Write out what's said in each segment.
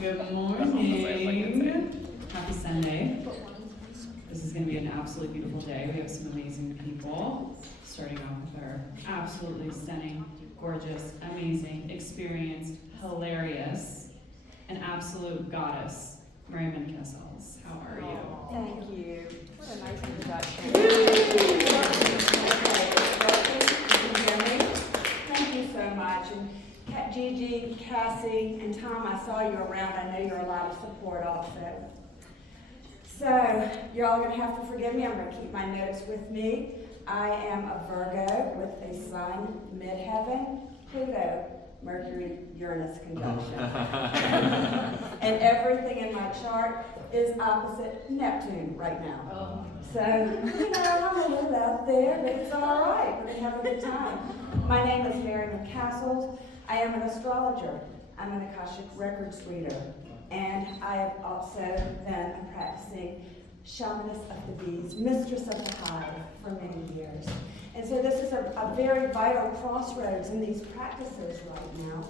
Good morning. Happy Sunday. This is going to be an absolutely beautiful day. We have some amazing people. Starting off with our absolutely stunning, gorgeous, amazing, experienced, hilarious, and absolute goddess, Merryman Cassels. How are you? Thank you. What a nice introduction. Thank you so much. And Gigi, Cassie, and Tom, I saw you around. I know you're a lot of support also. So, you're all going to have to forgive me. I'm going to keep my notes with me. I am a Virgo with a sun, midheaven, Pluto, Mercury, Uranus conjunction. And everything in my chart is opposite Neptune right now. So, I'm a little out there, but it's all right. We're going to have a good time. My name is Merryman Cassels. I am an astrologer. I'm an Akashic Records reader. And I have also been a practicing shamanist of the bees, mistress of the hive for many years. And so this is a very vital crossroads in these practices right now,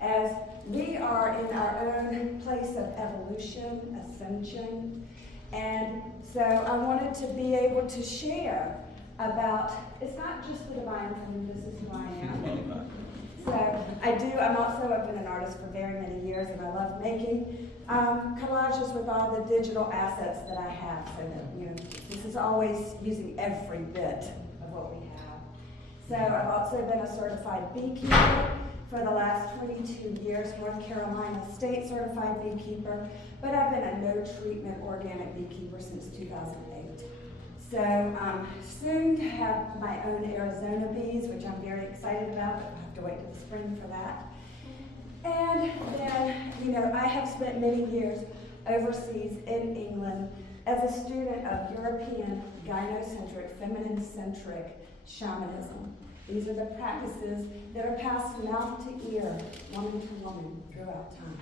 as we are in our own place of evolution, ascension. And so I wanted to be able to share about, it's not just the divine feminine, this is who I am. So I'm also, I've been an artist for very many years, and I love making collages with all the digital assets that I have, so that, this is always using every bit of what we have. So I've also been a certified beekeeper for the last 22 years, North Carolina State certified beekeeper, but I've been a no-treatment organic beekeeper since 2008. So soon to have my own Arizona bees, which I'm very excited about, but I'll have to wait till the spring for that. And then, I have spent many years overseas in England as a student of European gynocentric, feminine-centric shamanism. These are the practices that are passed from mouth to ear, woman to woman, throughout time.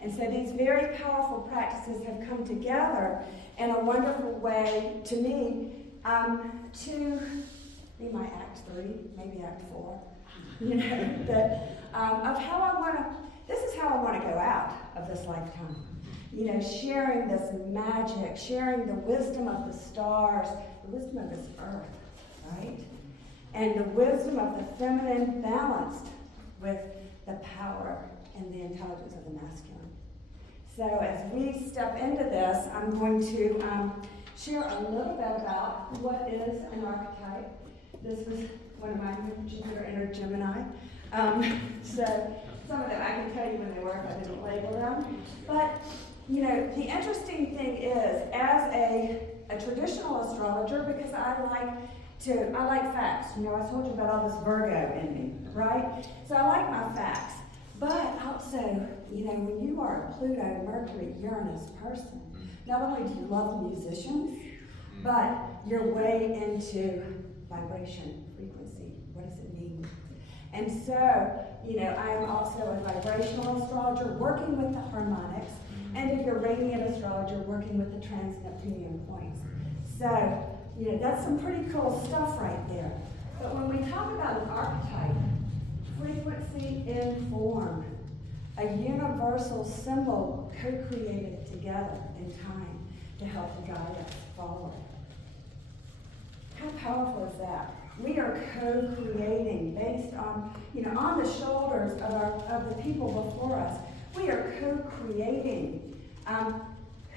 And so these very powerful practices have come together in a wonderful way, to me, to be my Act 3, maybe Act 4, of how I want to, this is how I want to go out of this lifetime. Sharing this magic, sharing the wisdom of the stars, the wisdom of this earth, right? And the wisdom of the feminine balanced with the power and the intelligence of the masculine. So as we step into this, I'm going to share a little bit about what is an archetype. This is one of my Jupiter entered Gemini. So some of them I can tell you when they were if I didn't label them. But the interesting thing is, as a traditional astrologer, because I like facts. I told you about all this Virgo in me, right? So I like my facts. But also, when you are a Pluto, Mercury, Uranus person, not only do you love musicians, but you're way into vibration, frequency. What does it mean? And so, I am also a vibrational astrologer working with the harmonics, and a Uranian astrologer working with the trans-Neptunian points. So, that's some pretty cool stuff right there. But when we talk about an archetype, frequency in form, a universal symbol co-created together in time to help to guide us forward. How powerful is that? We are co-creating based on, on the shoulders of the people before us. We are co-creating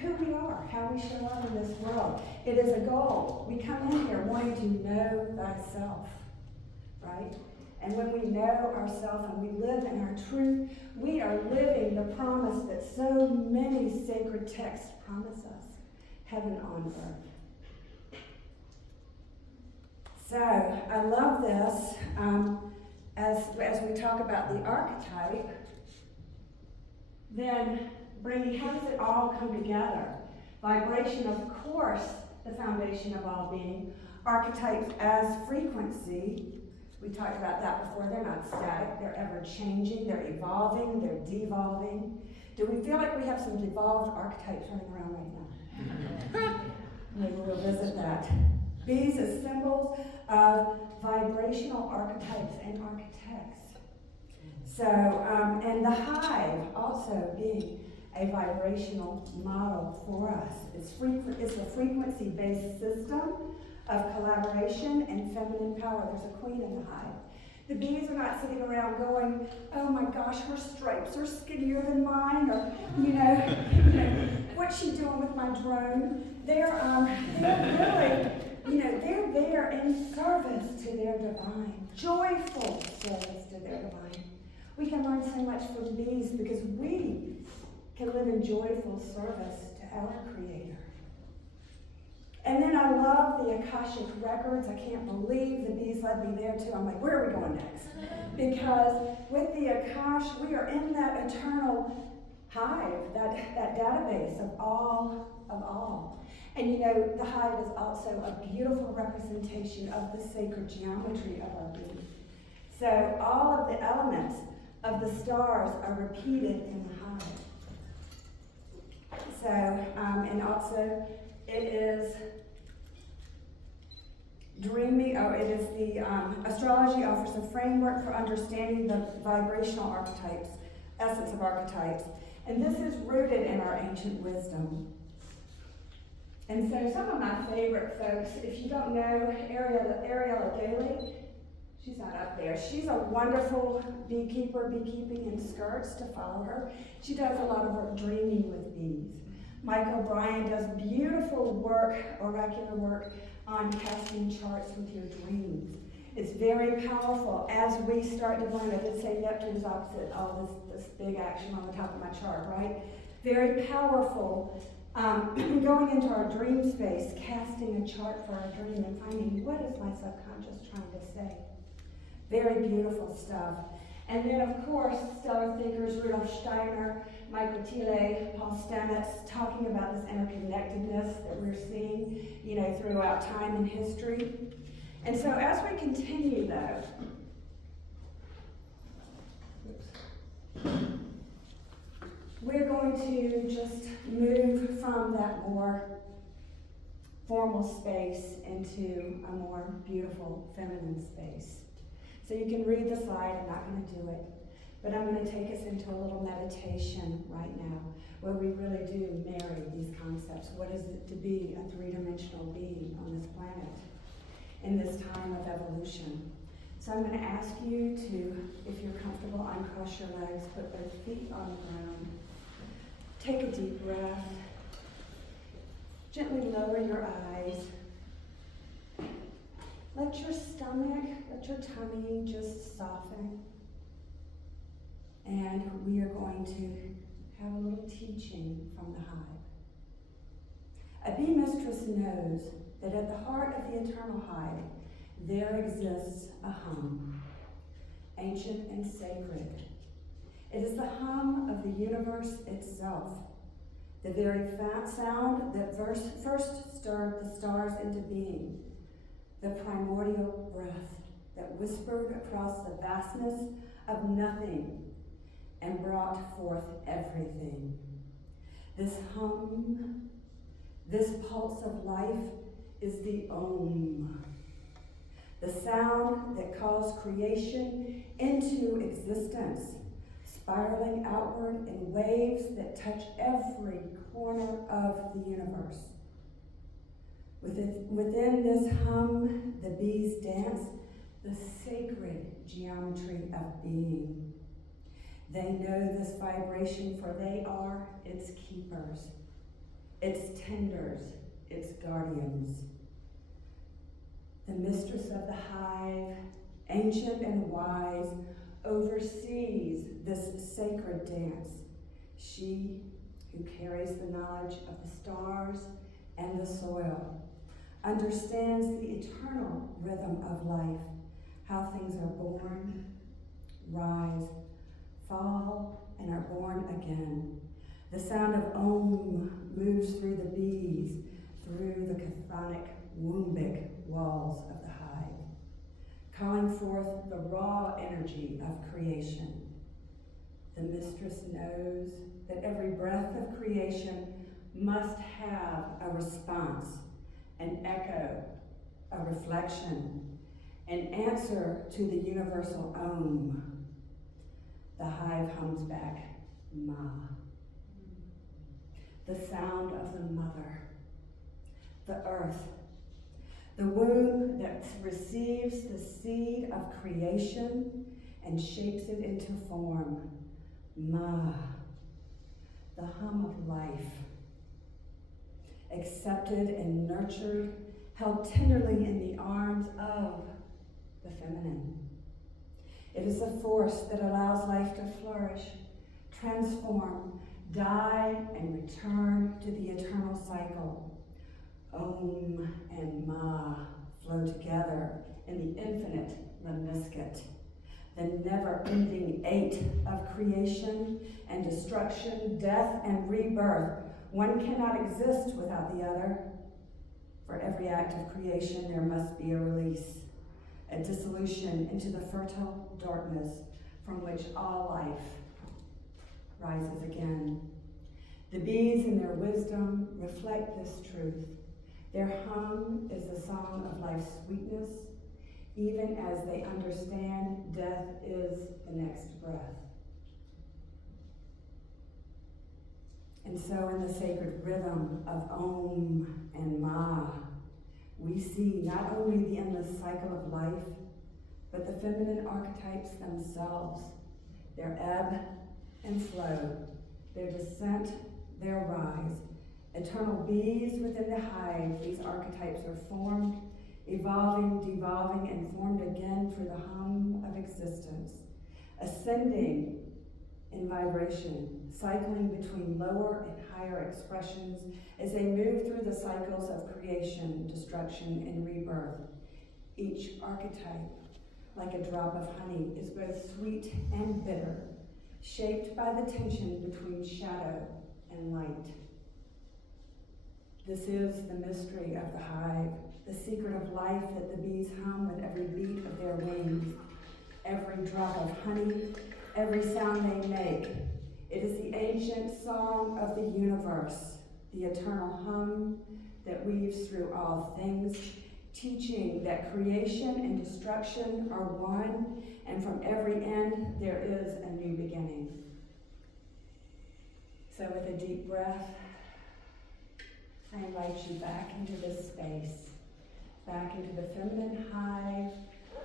who we are, how we show up in this world. It is a goal. We come in here wanting to know thyself, right? And when we know ourselves and we live in our truth, we are living the promise that so many sacred texts promise us, heaven on earth. So I love this. As we talk about the archetype, then how does it all come together? Vibration, of course, the foundation of all being. Archetypes as frequency. We talked about that before. They're not static. They're ever changing. They're evolving. They're devolving. Do we feel like we have some devolved archetypes running around right now? Maybe we'll visit that. These are symbols of vibrational archetypes and architects. So, and the hive also being a vibrational model for us. It's a frequency-based system of collaboration and feminine power. There's a queen in the hive. The bees are not sitting around going, oh my gosh, her stripes are skinnier than mine, or, what's she doing with my drone? They're really, they're there in service to their divine, joyful service to their divine. We can learn so much from the bees because we can live in joyful service to our Creator. And then I love the Akashic records. I can't believe the bees led me there too. I'm like, where are we going next? Because with the Akash, we are in that eternal hive, that database of all. And the hive is also a beautiful representation of the sacred geometry of our being. So all of the elements of the stars are repeated in the hive. So, and also it is the astrology offers a framework for understanding the vibrational archetypes, essence of archetypes. And this is rooted in our ancient wisdom. And so some of my favorite folks, if you don't know Ariella Daly, she's not up there. She's a wonderful beekeeper, beekeeping in skirts, to follow her. She does a lot of work dreaming with bees. Mike O'Brien does beautiful work, oracular work, on casting charts with your dreams. It's very powerful as we start to learn. I did say Neptune's opposite all this big action on the top of my chart, right? Very powerful. Going into our dream space, casting a chart for our dream and finding what is my subconscious trying to say. Very beautiful stuff. And then, of course, stellar thinkers, Rudolf Steiner, Michael Thiele, Paul Stamets, talking about this interconnectedness that we're seeing, throughout time and history. And so as we continue, though, we're going to just move from that more formal space into a more beautiful feminine space. So you can read the slide. I'm not going to do it. But I'm going to take us into a little meditation right now where we really do marry these concepts. What is it to be a three-dimensional being on this planet in this time of evolution? So I'm going to ask you to, if you're comfortable, uncross your legs, put both feet on the ground. Take a deep breath. Gently lower your eyes. Let your stomach, let your tummy just soften. And we are going to have a little teaching from the hive. A bee mistress knows that at the heart of the eternal hive, there exists a hum, ancient and sacred. It is the hum of the universe itself, the very sound that first stirred the stars into being, the primordial breath that whispered across the vastness of nothing and brought forth everything. This hum, this pulse of life is the Om, the sound that calls creation into existence, spiraling outward in waves that touch every corner of the universe. Within this hum, the bees dance the sacred geometry of being. They know this vibration, for they are its keepers, its tenders, its guardians. The mistress of the hive, ancient and wise, oversees this sacred dance. She who carries the knowledge of the stars and the soil, understands the eternal rhythm of life, how things are born, rise, fall, and are born again. The sound of Om moves through the bees, through the chthonic wombic walls of the hive, calling forth the raw energy of creation. The mistress knows that every breath of creation must have a response, an echo, a reflection, an answer to the universal Om. the hive hums back, Ma. The sound of the mother, the earth, the womb that receives the seed of creation and shapes it into form, Ma. The hum of life, accepted and nurtured, held tenderly in the arms of the feminine. It is a force that allows life to flourish, transform, die, and return to the eternal cycle. Om and Ma flow together in the infinite lemniscate, the never-ending eight of creation and destruction, death and rebirth. One cannot exist without the other. For every act of creation, there must be a release, a dissolution into the fertile darkness from which all life rises again. The bees in their wisdom reflect this truth. Their hum is the song of life's sweetness, even as they understand death is the next breath. And so in the sacred rhythm of Om and Ma, we see not only the endless cycle of life, but the feminine archetypes themselves, their ebb and flow, their descent, their rise. Eternal bees within the hive, these archetypes are formed, evolving, devolving, and formed again through the hum of existence, ascending in vibration, cycling between lower and higher expressions as they move through the cycles of creation, destruction, and rebirth. Each archetype, like a drop of honey, is both sweet and bitter, shaped by the tension between shadow and light. This is the mystery of the hive, the secret of life that the bees hum with every beat of their wings, every drop of honey, every sound they make. It is the ancient song of the universe, the eternal hum that weaves through all things, teaching that creation and destruction are one, and from every end there is a new beginning. So with a deep breath, I invite you back into this space, back into the feminine hive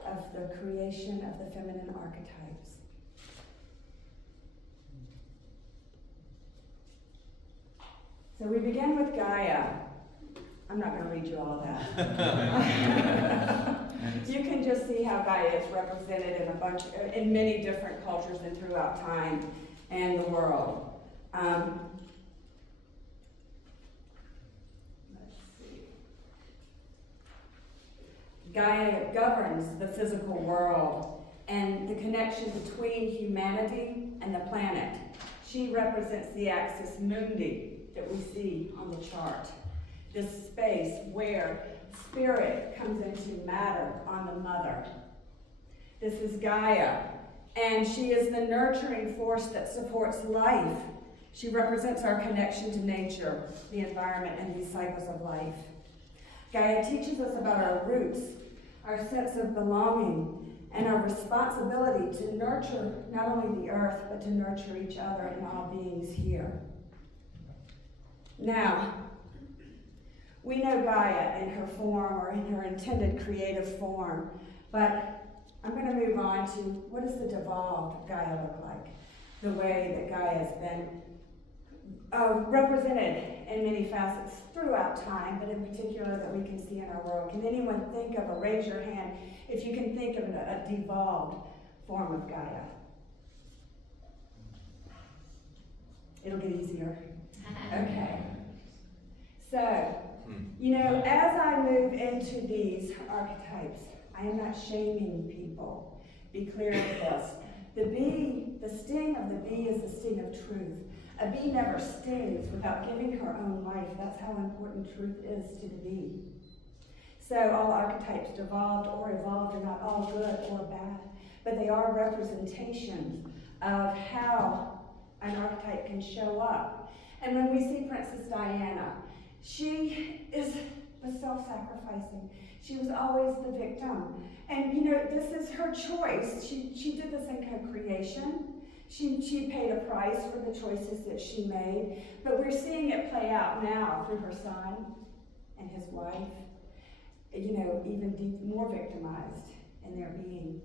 of the creation of the feminine archetypes. So we begin with Gaia. I'm not going to read you all of that. You can just see how Gaia is represented in many different cultures and throughout time and the world. Gaia governs the physical world and the connection between humanity and the planet. She represents the axis mundi that we see on the chart. This space where spirit comes into matter on the mother. This is Gaia, and she is the nurturing force that supports life. She represents our connection to nature, the environment, and these cycles of life. Gaia teaches us about our roots, our sense of belonging, and our responsibility to nurture not only the earth, but to nurture each other and all beings here. Now, we know Gaia in her form or in her intended creative form, but I'm going to move on to what does the devolved Gaia look like? The way that Gaia has been represented in many facets throughout time, but in particular that we can see in our world. Can anyone think of, or raise your hand, if you can think of a devolved form of Gaia? It'll get easier. Okay. So, as I move into these archetypes, I am not shaming people. Be clear with this. The sting of the bee is the sting of truth. A bee never stings without giving her own life. That's how important truth is to the bee. So all archetypes devolved or evolved are not all good or bad, but they are representations of how an archetype can show up. And when we see Princess Diana, she was self-sacrificing. She was always the victim. And this is her choice. She did this in co-creation. She paid a price for the choices that she made, but we're seeing it play out now through her son and his wife, even more victimized in their being.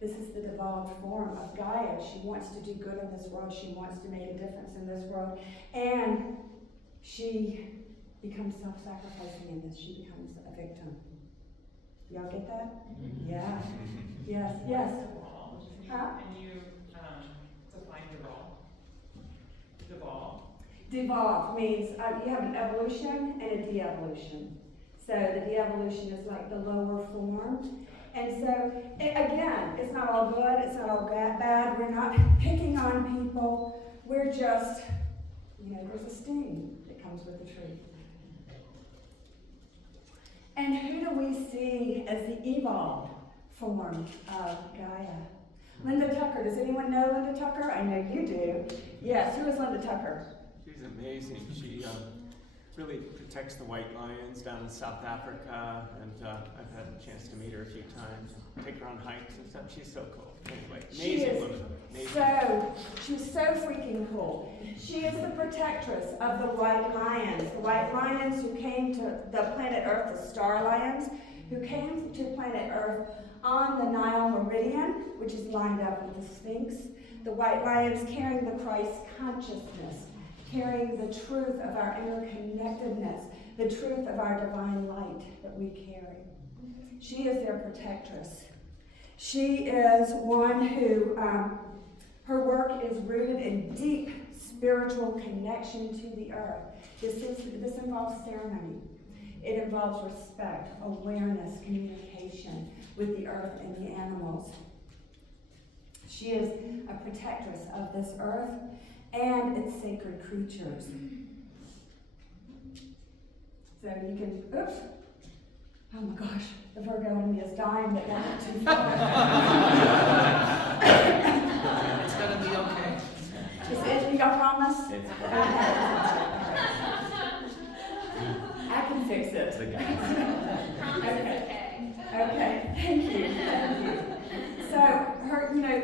This is the devolved form of Gaia. She wants to do good in this world. She wants to make a difference in this world. And she becomes self-sacrificing in this. She becomes a victim. Y'all get that? Yeah. Yes. Yes. Huh? Can you define devolve? Devolve means you have an evolution and a de-evolution. So the de-evolution is like the lower form. And so, again, it's not all good, it's not all bad. We're not picking on people. We're just, there's a sting that comes with the truth. And who do we see as the evolved form of Gaia? Linda Tucker. Does anyone know Linda Tucker? I know you do. Yes, who is Linda Tucker? She's amazing. She really protects the white lions down in South Africa, and I've had a chance to meet her a few times, take her on hikes and stuff. She's so cool. Anyway, amazing woman. Amazing. She's so freaking cool. She is the protectress of the white lions. The white lions who came to the planet Earth, the star lions, who came to planet Earth on the Nile Meridian, which is lined up with the Sphinx. The white lions carrying the Christ consciousness, carrying the truth of our interconnectedness, the truth of our divine light that we carry. She is their protectress. She is one who, her work is rooted in deep spiritual connection to the earth. This involves ceremony. It involves respect, awareness, communication with the earth and the animals. She is a protectress of this earth and its sacred creatures. So you can, oops, oh my gosh, the Virgo in me is dying that went too far. It's gonna be okay. You got promise? I can fix it. Okay, thank you. So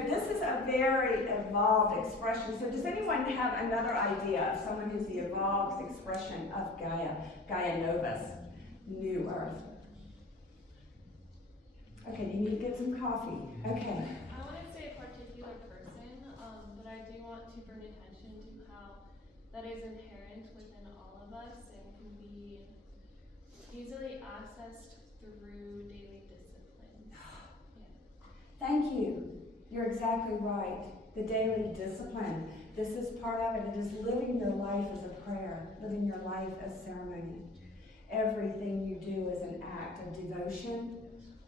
this is a very evolved expression. So does anyone have another idea of someone who's the evolved expression of Gaia? Gaia Novus, New Earth. Okay, you need to get some coffee. Okay. I wouldn't say a particular person, but I do want to bring attention to how that is inherent within all of us and can be easily accessed through daily discipline. Thank you. You're exactly right. The daily discipline. This is part of it. It is living your life as a prayer, living your life as ceremony. Everything you do is an act of devotion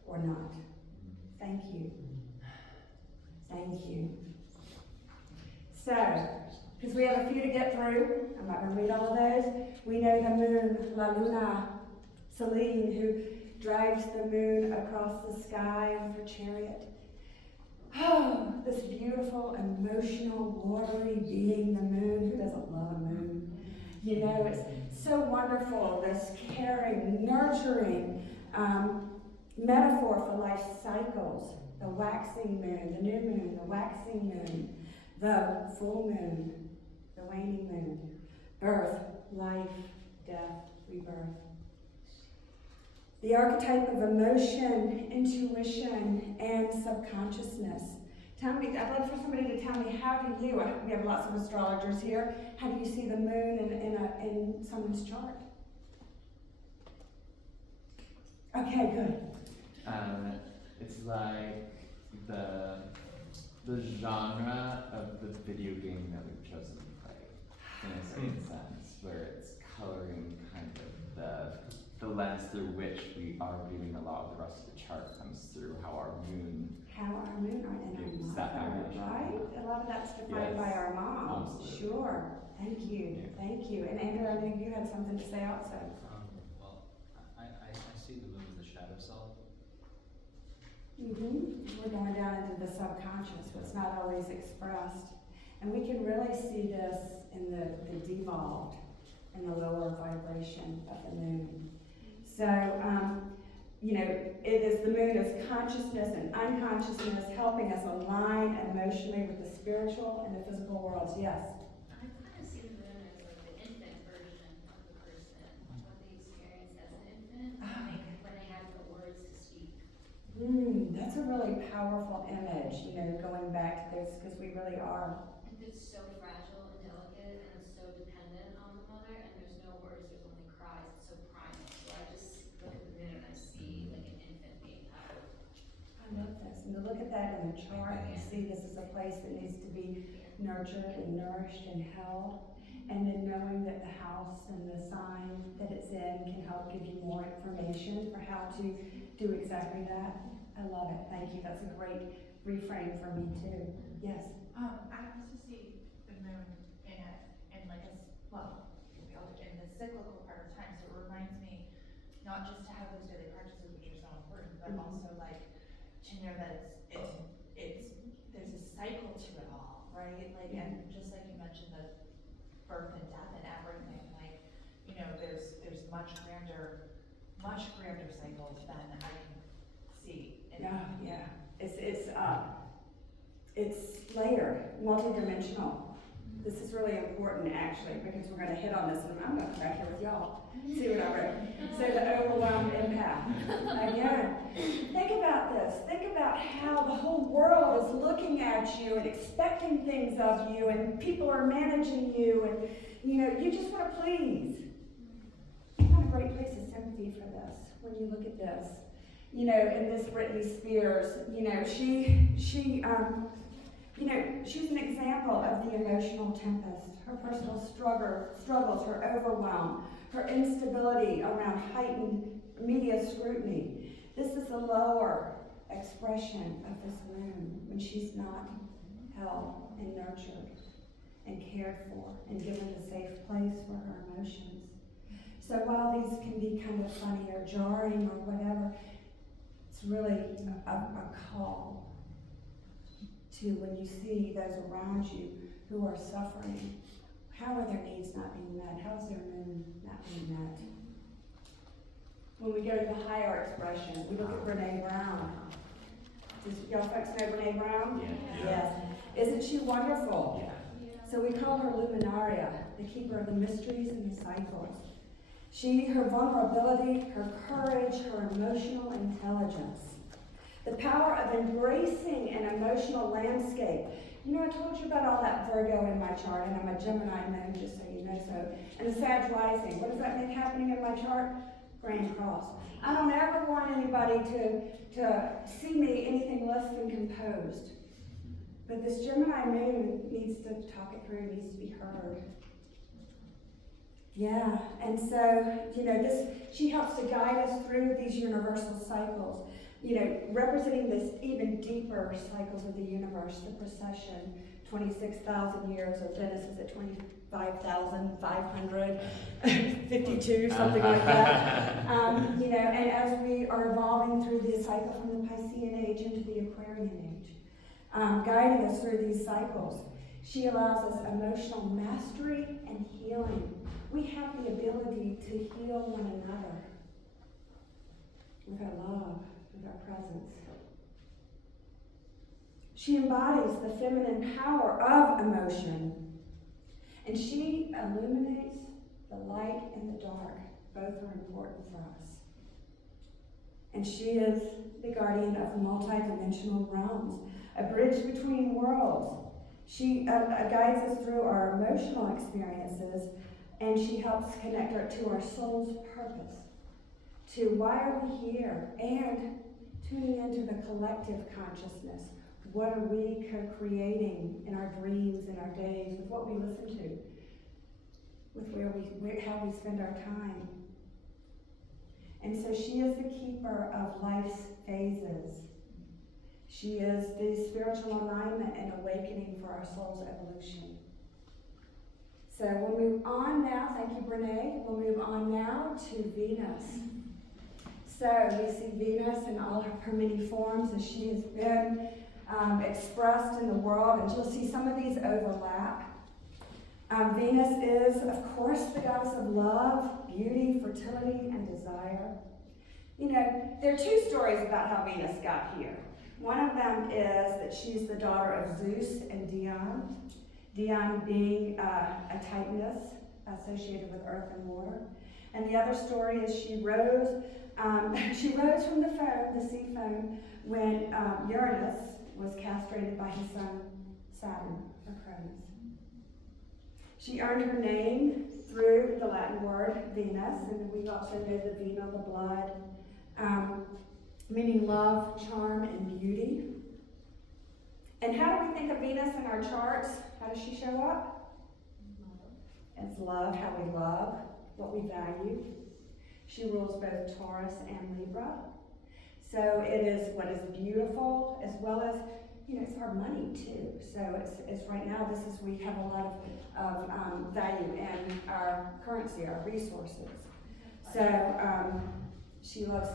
or not. Thank you. Thank you. So, because we have a few to get through, I'm not going to read all of those. We know the moon, La Luna, Celine, who drives the moon across the sky with her chariot. Oh, this beautiful, emotional, watery being, the moon. Who doesn't love a moon? It's so wonderful, this caring, nurturing metaphor for life cycles. The waxing moon, the new moon, the waxing moon, the full moon, the waning moon. Birth, life, death, rebirth. The archetype of emotion, intuition, and subconsciousness. Tell me, I'd love for somebody to tell me, how do you, we have lots of astrologers here, how do you see the moon in someone's chart? Okay, good. It's like the genre of the video game that we've chosen to play, in a certain sense, where it's coloring kind of the lens through which we are viewing a lot of the rest of the chart comes through how our moon gives that foundation, right? A lot of that's defined by our moms. Absolutely. Sure. Thank you. Yeah. Thank you. And Andrew, I know you had something to say also. Well, I see the moon as a shadow self. We're going down into the subconscious, what's not always expressed. And we can really see this in the devolved and the lower vibration of the moon. So you know, it is the moon is consciousness and unconsciousness, helping us align emotionally with the spiritual and the physical worlds. Yes? I kind of see the moon as like the infant version of the person, what they experienced as an infant, when they had no words to speak. That's a really powerful image, you know, going back to this, because we really are. And it's so fragile and delicate and so dependent on the mother, and there's no words, there's only cries. It's so primal. So I just look at the moon and I see like an infant being held. I love this. And to look at that in the chart and see this is a place that needs to be nurtured and nourished and held. And then knowing that the house and the sign that it's in can help give you more information for how to do exactly that. I love it. Thank you. That's a great reframe for me too. Yes? I also see the moon in like a, in the cyclical part of time, so it reminds me not just to have those daily practices, which are so important, but also like to know that it's there's a cycle to it all, right? Like, and just like you mentioned, the birth and death and everything, like, you know, there's much grander cycles than I can see. Yeah. It's layered, multidimensional. This is really important actually, because we're going to hit on this, and I'm going to come back here with y'all. See what I wrote. So the overwhelmed empath. Again, think about this. Think about how the whole world is looking at you and expecting things of you, and people are managing you, and you know, you just want to please. What a great place of sympathy for this when you look at this. You know, and this Britney Spears, you know, she's an example of the emotional tempest, her personal struggles, her overwhelm, her instability around heightened media scrutiny. This is a lower expression of this moon when she's not held and nurtured and cared for and given a safe place for her emotions. So while these can be kind of funny or jarring or whatever, it's really a call to when you see those around you who are suffering, how are their needs not being met? How is their moon not being met? When we go to the higher expression, we look at Brene Brown. Does y'all folks know Brene Brown? Yeah. Yes. Isn't she wonderful? Yeah. So we call her Luminaria, the keeper of the mysteries and the cycles. Her vulnerability, her courage, her emotional intelligence, the power of embracing an emotional landscape. You know, I told you about all that Virgo in my chart, and I'm a Gemini moon, just so you know. So, and the Sag rising. What does that mean happening in my chart? Grand Cross. I don't ever want anybody to see me anything less than composed. But this Gemini moon needs to talk it through, needs to be heard. Yeah, and so, you know, she helps to guide us through these universal cycles, you know, representing this even deeper cycles of the universe, the precession, 26,000 years, or Venice is at 25,552, something like that. You know, and as we are evolving through the cycle from the Piscean age into the Aquarian age, guiding us through these cycles, she allows us emotional mastery and healing. We have the ability to heal one another with our love, with our presence. She embodies the feminine power of emotion, and she illuminates the light and the dark. Both are important for us. And she is the guardian of multidimensional realms, a bridge between worlds. She guides us through our emotional experiences, and she helps connect to our soul's purpose, to why are we here, and tuning into the collective consciousness. What are we co-creating in our dreams, in our days, with what we listen to, with how we spend our time. And so she is the keeper of life's phases. She is the spiritual alignment and awakening for our soul's evolution. So we'll move on now. Thank you, Brene. We'll move on now to Venus. So we see Venus in all of her many forms as she has been expressed in the world, and you'll see some of these overlap. Venus is, of course, the goddess of love, beauty, fertility, and desire. You know, there are two stories about how Venus got here. One of them is that she's the daughter of Zeus and Dion. Dion being a Titaness associated with earth and water. And the other story is she rose from the foam, the sea foam, when Uranus was castrated by his son Saturn, or Cronus. She earned her name through the Latin word Venus, and we also know the vena, the blood, meaning love, charm, and beauty. And how do we think of Venus in our charts? How does she show up? As love, how we love, what we value. She rules both Taurus and Libra. So it is what is beautiful, as well as, you know, it's our money too. So it's right now, we have a lot of value in our currency, our resources. So she loves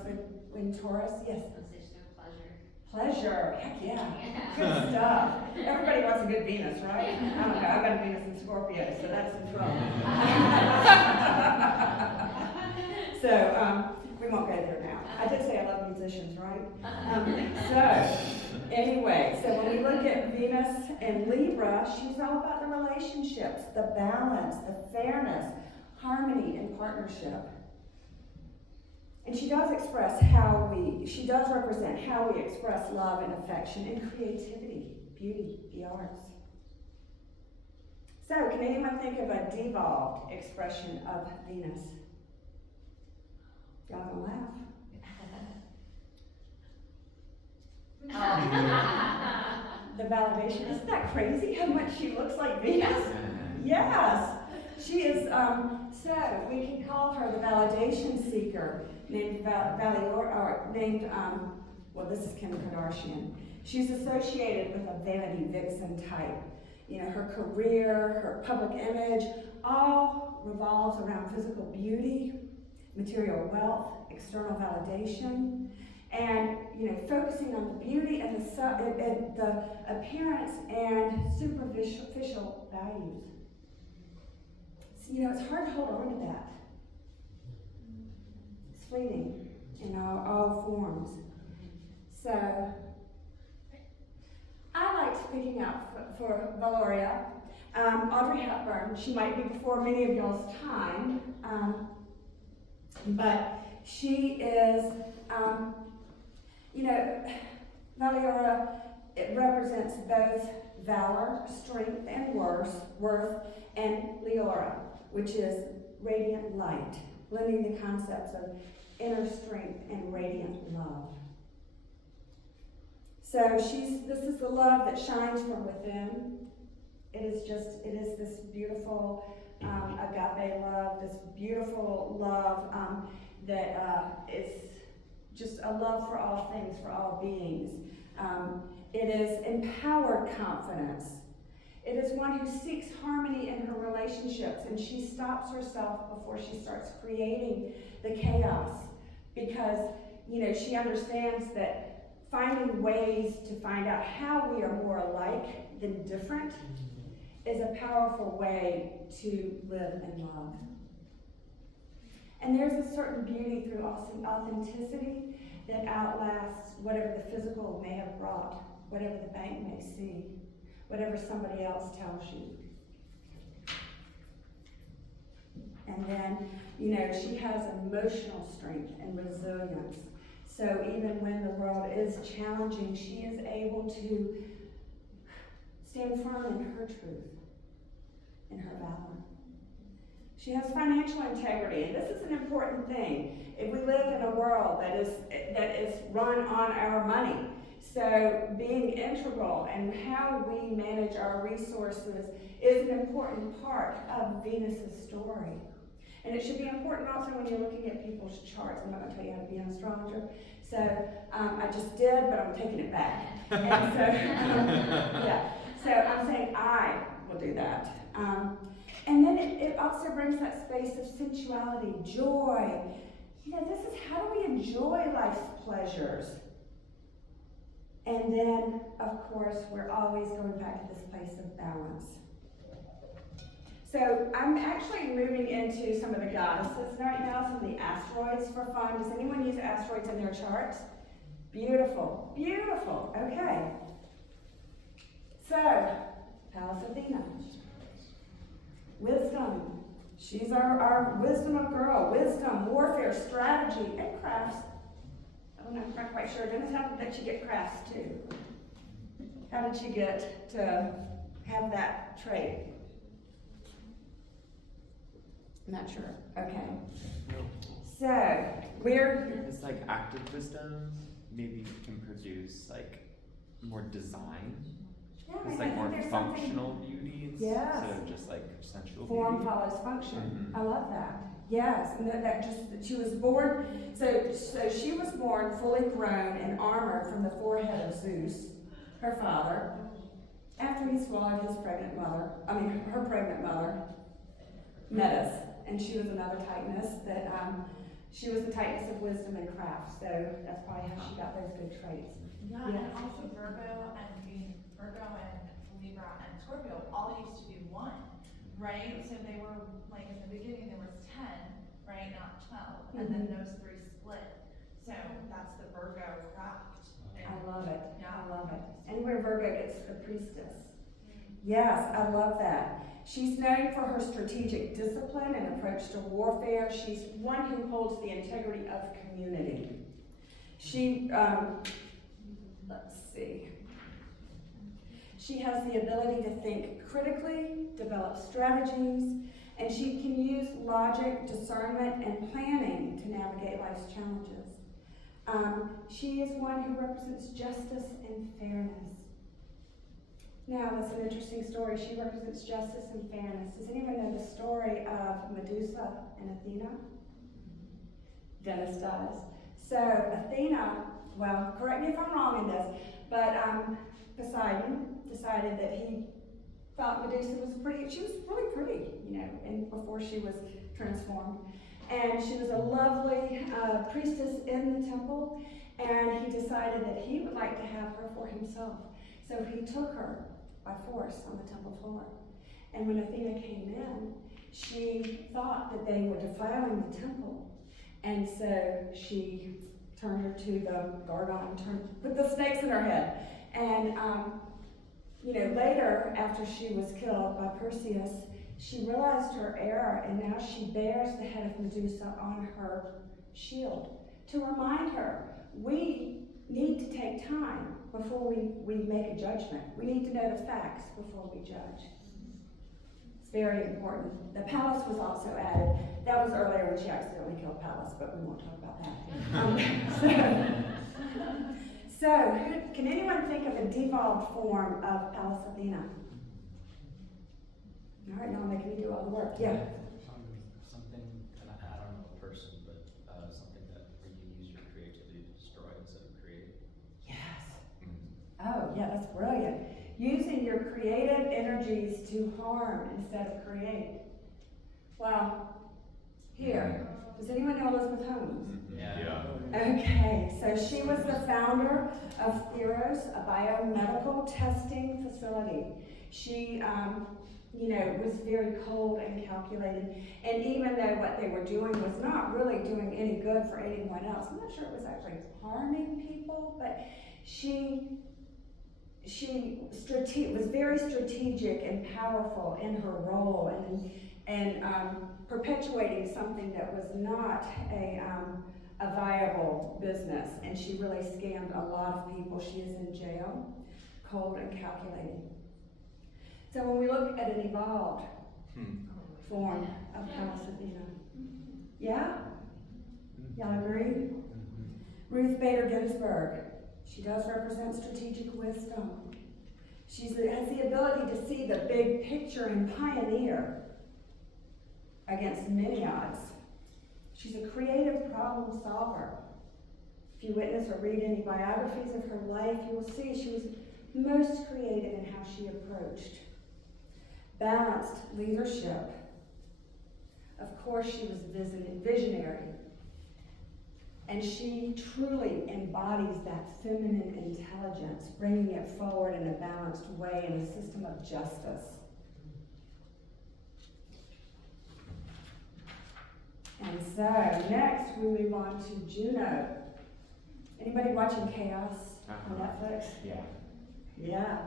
when Taurus, yes? Sensation of pleasure. Pleasure, heck yeah. Good stuff. Everybody wants a good Venus, right? I don't know, I've got a Venus in Scorpio, so that's in trouble. So, we won't go there now. I did say I love musicians, right? Anyway, so when we look at Venus and Libra, she's all about the relationships, the balance, the fairness, harmony, and partnership. And she does represent how we express love and affection and creativity, beauty, the arts. So, can anyone think of a devolved expression of Venus? Y'all gonna laugh? The validation, isn't that crazy how much she looks like Venus? Yes, she is, so we can call her the validation seeker, named well, this is Kim Kardashian. She's associated with a vanity vixen type. You know, her career, her public image, all revolves around physical beauty, material wealth, external validation, and, you know, focusing on the beauty and the appearance and superficial values. So, you know, it's hard to hold on to that. It's fleeting in all forms. So, I liked picking out for Valoria, Audrey Hepburn. She might be before many of y'all's time, but she is, you know, Valoria, it represents both valor, strength, and worth, and Leora, which is radiant light, blending the concepts of inner strength and radiant love. So this is the love that shines from within. It is this beautiful agape love, this beautiful love that is just a love for all things, for all beings. It is empowered confidence. It is one who seeks harmony in her relationships, and she stops herself before she starts creating the chaos, because, you know, she understands that finding ways to find out how we are more alike than different is a powerful way to live and love. And there's a certain beauty through authenticity that outlasts whatever the physical may have brought, whatever the bank may see, whatever somebody else tells you. And then, you know, she has emotional strength and resilience. So even when the world is challenging, she is able to stand firm in her truth, in her valor. She has financial integrity, and this is an important thing. If we live in a world that is run on our money, so being integral in how we manage our resources is an important part of Venus's story. And it should be important also when you're looking at people's charts. I'm not going to tell you how to be an astrologer. So I just did, but I'm taking it back. And so, yeah. So I'm saying I will do that. And then it also brings that space of sensuality, joy. You know, this is how do we enjoy life's pleasures? And then, of course, we're always going back to this place of balance. So I'm actually moving into some of the goddesses right now, some of the asteroids for fun. Does anyone use asteroids in their charts? Beautiful, beautiful, okay. So, Pallas Athena. Wisdom. She's our wisdom of girl. Wisdom, warfare, strategy, and crafts. I'm not quite sure. Dennis, how did you get crafts too? How did you get to have that trait? Not sure. Okay. So, It's like active wisdom maybe can produce like more design. yeah, It's I like more think there's something. functional beauty Yes. instead of just like sensual Form beauty. follows function. Mhm. I love that. Yes, and that just she was born. So she was born fully grown and armored from the forehead of Zeus, her father, after he swallowed his pregnant mother. Her pregnant mother, Metis, and she was another Titaness that she was the Titaness of wisdom and craft. So that's probably how she got those good traits. Yeah, Yeah. and also Virgo and Libra and Scorpio all used to be one, right? So they were, like, in the beginning, there was 10, right, not 12, and then those three split. So that's the Virgo craft. I love it. Yeah. I love it. And where Virgo gets the priestess. Yes, I love that. She's known for her strategic discipline and approach to warfare. She's one who holds the integrity of community. She, let's see. She has the ability to think critically, develop strategies, and she can use logic, discernment, and planning to navigate life's challenges. She is one who represents justice and fairness. Now, that's an interesting story. She represents justice and fairness. Does anyone know the story of Medusa and Athena? Dennis does. So Athena, well, correct me if I'm wrong in this, but Poseidon decided that he thought Medusa was pretty. She was really pretty, and before she was transformed. And she was a lovely priestess in the temple, and he decided that he would like to have her for himself. So he took her by force on the temple floor. And when Athena came in, she thought that they were defiling the temple. And so she turned her to the garden, put the snakes in her head. And, later, after she was killed by Perseus, she realized her error, and now she bears the head of Medusa on her shield to remind her, we need to take time before we make a judgment. We need to know the facts before we judge. It's very important. The Pallas was also added. That was earlier when she accidentally killed Pallas, but we won't talk about that. So can anyone think of a devolved form of Pallas Athena? All right, now I'm making you do all the work. Yeah. Something, and I don't know a person, but something that where you use your creativity to destroy instead of create. Yes. Oh, yeah, that's brilliant. Using your creative energies to harm instead of create. Well, here, does anyone know Elizabeth Holmes? Yeah. Okay, so she was the founder of Theros, a biomedical testing facility. She, was very cold and calculated, and even though what they were doing was not really doing any good for anyone else, I'm not sure it was actually harming people, but she was very strategic and powerful in her role and perpetuating something that was not a viable business, and she really scammed a lot of people. She is in jail, cold and calculating. So when we look at an evolved form of Pallas Athena, yeah? Y'all agree? Ruth Bader Ginsburg, she does represent strategic wisdom. She has the ability to see the big picture and pioneer against many odds. She's a creative problem solver. If you witness or read any biographies of her life, you will see she was most creative in how she approached. Balanced leadership. Of course, she was visionary. And she truly embodies that feminine intelligence, bringing it forward in a balanced way in a system of justice. And so, next we move on to Juno. Anybody watching Chaos on Netflix? Yeah. Yeah.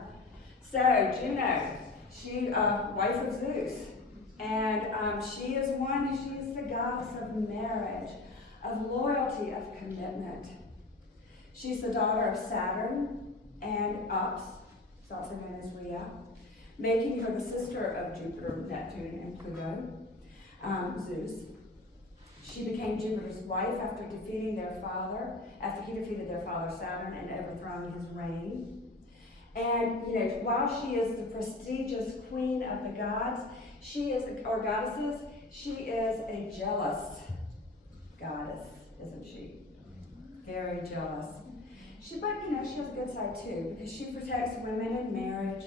So, Juno, she, wife of Zeus. And she is the goddess of marriage, of loyalty, of commitment. She's the daughter of Saturn and Ups, it's also known as Rhea, making her the sister of Jupiter, Neptune, and Pluto, Zeus. She became Jupiter's wife after he defeated their father Saturn and overthrowing his reign. And while she is the prestigious queen of the gods, or goddesses, she is a jealous goddess, isn't she? Very jealous. But she has a good side too, because she protects women in marriage.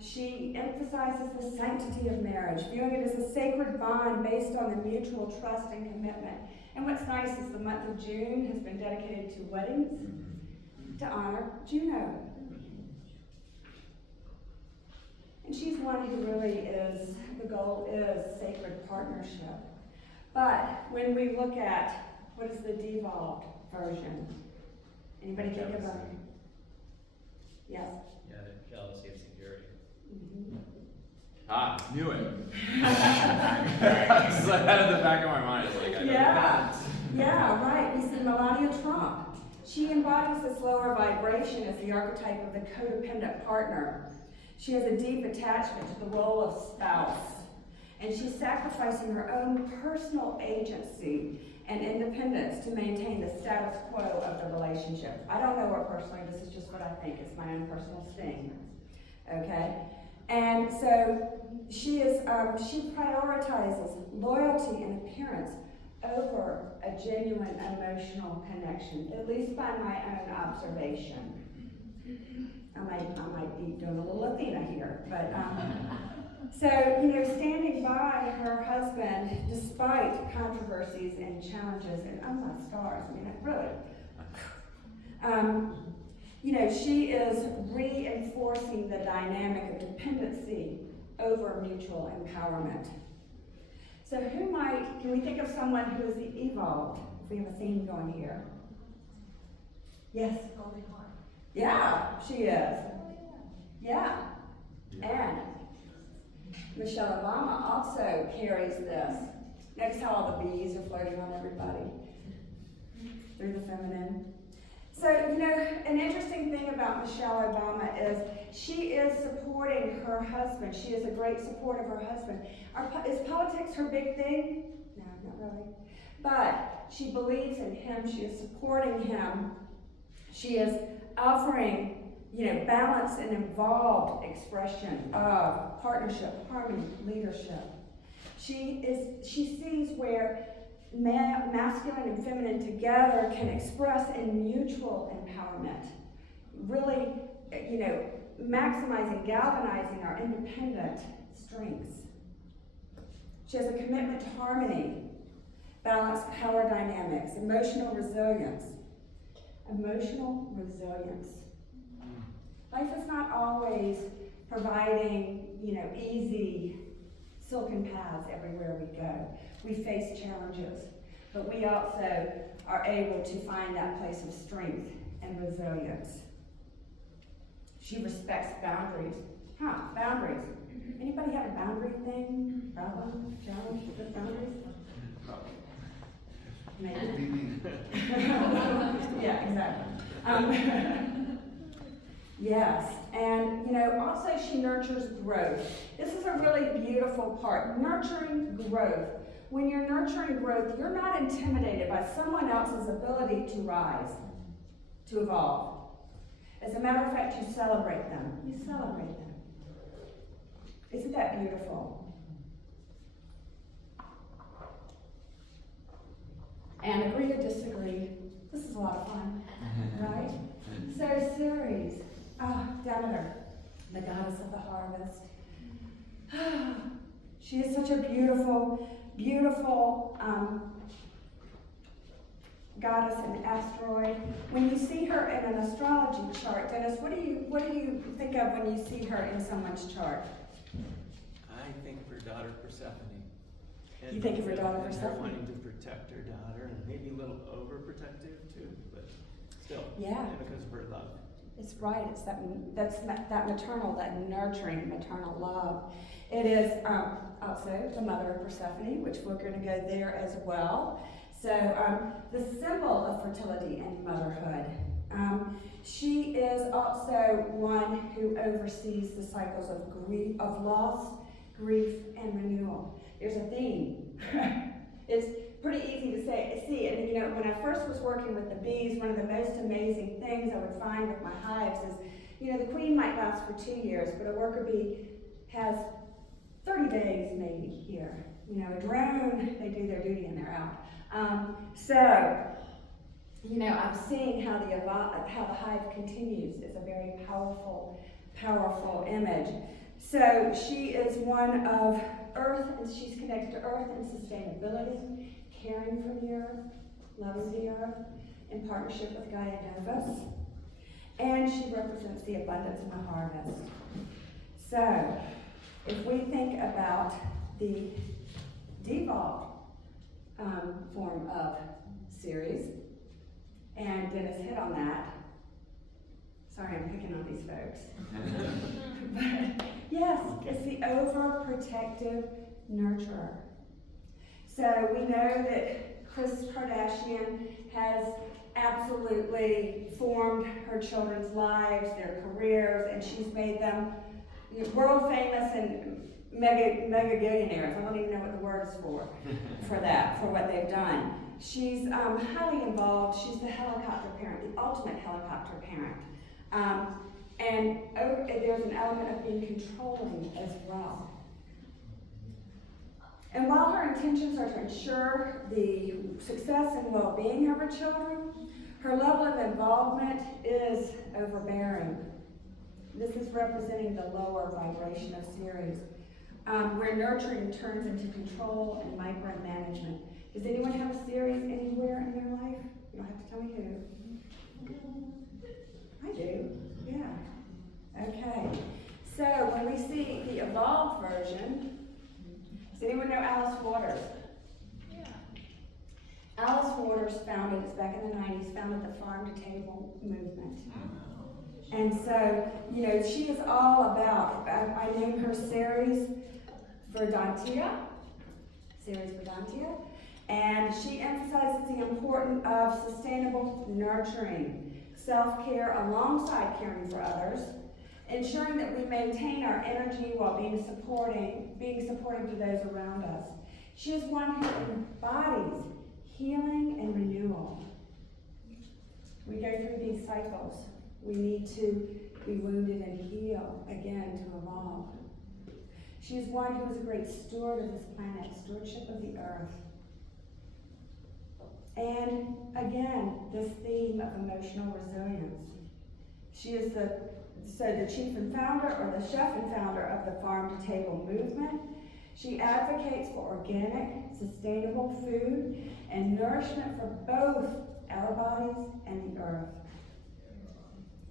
She emphasizes the sanctity of marriage, viewing it as a sacred bond based on the mutual trust and commitment. And what's nice is the month of June has been dedicated to weddings to honor Juno. And she's one who really the goal is sacred partnership. But when we look at what is the devolved version, anybody think about it? Yes? Yeah, the jealousy and security. Mm-hmm. Ah, knew it. It's like out of the back of my mind. It's like, I know that. Yeah, right. We see Melania Trump. She embodies this lower vibration as the archetype of the codependent partner. She has a deep attachment to the role of spouse, and she's sacrificing her own personal agency and independence to maintain the status quo of the relationship. I don't know her personally, this is just what I think, it's my own personal sting, okay? And so she prioritizes loyalty and appearance over a genuine emotional connection, at least by my own observation. I might be doing a little Athena here, but so standing by her husband despite controversies and challenges, and oh my stars, I mean, really, she is reinforcing the dynamic of dependency over mutual empowerment. So can we think of someone who is evolved? If we have a theme going here. Yes? Yeah, she is. Yeah. And Michelle Obama also carries this. Notice how all the bees are floating on everybody through the feminine. So, an interesting thing about Michelle Obama is she is supporting her husband. She is a great support of her husband. Is politics her big thing? No, not really. But she believes in him. She is supporting him. She is offering, balanced and involved expression of partnership, harmony, leadership. She sees where masculine and feminine together can express in mutual empowerment, really, maximizing, galvanizing our independent strengths. She has a commitment to harmony, balanced power dynamics, emotional resilience. Emotional resilience. Life is not always providing, easy silken paths everywhere we go. We face challenges, but we also are able to find that place of strength and resilience. She respects boundaries. Boundaries. Anybody have a boundary thing? Problem? Challenge with boundaries? Maybe. Yeah, exactly. Yes, and also she nurtures growth. This is a really beautiful part, nurturing growth. When you're nurturing growth, you're not intimidated by someone else's ability to rise, to evolve. As a matter of fact, you celebrate them. You celebrate them. Isn't that beautiful? And agree or disagree. This is a lot of fun, right? So Ceres, Demeter, the goddess of the harvest. She is such a beautiful, beautiful goddess and asteroid. When you see her in an astrology chart, Dennis, what do you think of when you see her in someone's chart? I think of her daughter Persephone. You think of her daughter and her Persephone. wanting to protect her daughter, and maybe a little overprotective too, but still, Yeah. because of her love. It's right. It's that maternal, that nurturing maternal love. It is also the mother of Persephone, which we're going to go there as well. So the symbol of fertility and motherhood. She is also one who oversees the cycles of grief, of loss, grief, and renewal. There's a theme. It's pretty easy to see. And you know, when I first was working with the bees, one of the most amazing things I would find with my hives is, you know, the queen might last for 2 years, but a worker bee has 30 days maybe here. You know, a drone, they do their duty and they're out. So, you know, I'm seeing how the hive continues. It's a very powerful, powerful image. So she is one of Earth, and she's connected to Earth and sustainability, caring for the Earth, loving the Earth, in partnership with Gaia Novus. And she represents the abundance and the harvest. So, if we think about the devolved form of Ceres, and Dennis hit on that. Sorry, I'm picking on these folks. But yes, it's the overprotective nurturer. So we know that Kris Kardashian has absolutely formed her children's lives, their careers, and she's made them world famous and mega billionaires. I don't even know what the word is for that, for what they've done. She's highly involved. She's the helicopter parent, the ultimate helicopter parent. And there's an element of being controlling as well. And while her intentions are to ensure the success and well-being of her children, her level of involvement is overbearing. This is representing the lower vibration of Ceres, where nurturing turns into control and micromanagement. Does anyone have a Ceres anywhere in their life? You don't have to tell me who. I do, yeah. Okay. So when we see the evolved version, does anyone know Alice Waters? Yeah. Alice Waters founded, it's back in the 90s, founded the Farm to Table movement. And so, you know, she is all about, I named her Ceres Verdantia, and she emphasizes the importance of sustainable nurturing, self-care alongside caring for others, ensuring that we maintain our energy while being supportive to those around us. She is one who embodies healing and renewal. We go through these cycles. We need to be wounded and heal again to evolve. She is one who is a great steward of this planet, stewardship of the earth. And again, this theme of emotional resilience. She is the chief and founder, or the chef and founder of the Farm to Table movement. She advocates for organic, sustainable food and nourishment for both our bodies and the earth.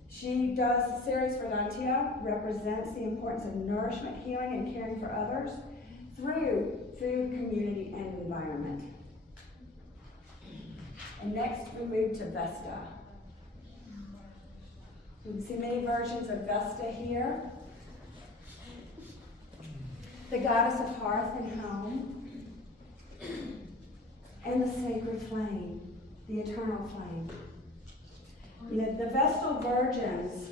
She does, Ceres Verdantia represents the importance of nourishment, healing, and caring for others through food, community, and environment. And next we move to Vesta. You can see many versions of Vesta here. The goddess of hearth and home, and the sacred flame, the eternal flame. You know, the Vestal virgins,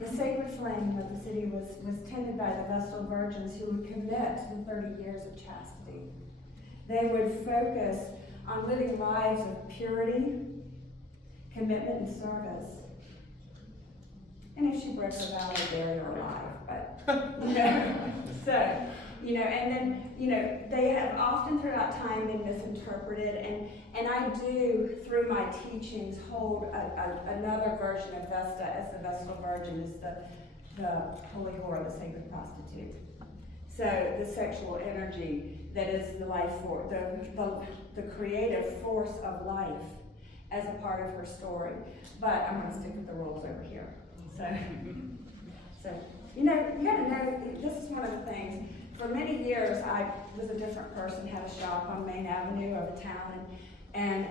the sacred flame of the city was tended by the Vestal virgins who would commit to 30 years of chastity. They would focus on living lives of purity, commitment, and service. And if she broke her vow, they bury her alive. But, you know, so, you know, and then, you know, they have often throughout time been misinterpreted, and I do, through my teachings, hold another version of Vesta as the Vestal Virgin, is the holy whore, the sacred prostitute. So the sexual energy that is the life force, the creative force of life as a part of her story. But I'm going to stick with the rules over here. So you know, you got to know, this is one of the things. for many years, I was a different person, had a shop on Main Avenue of a town, and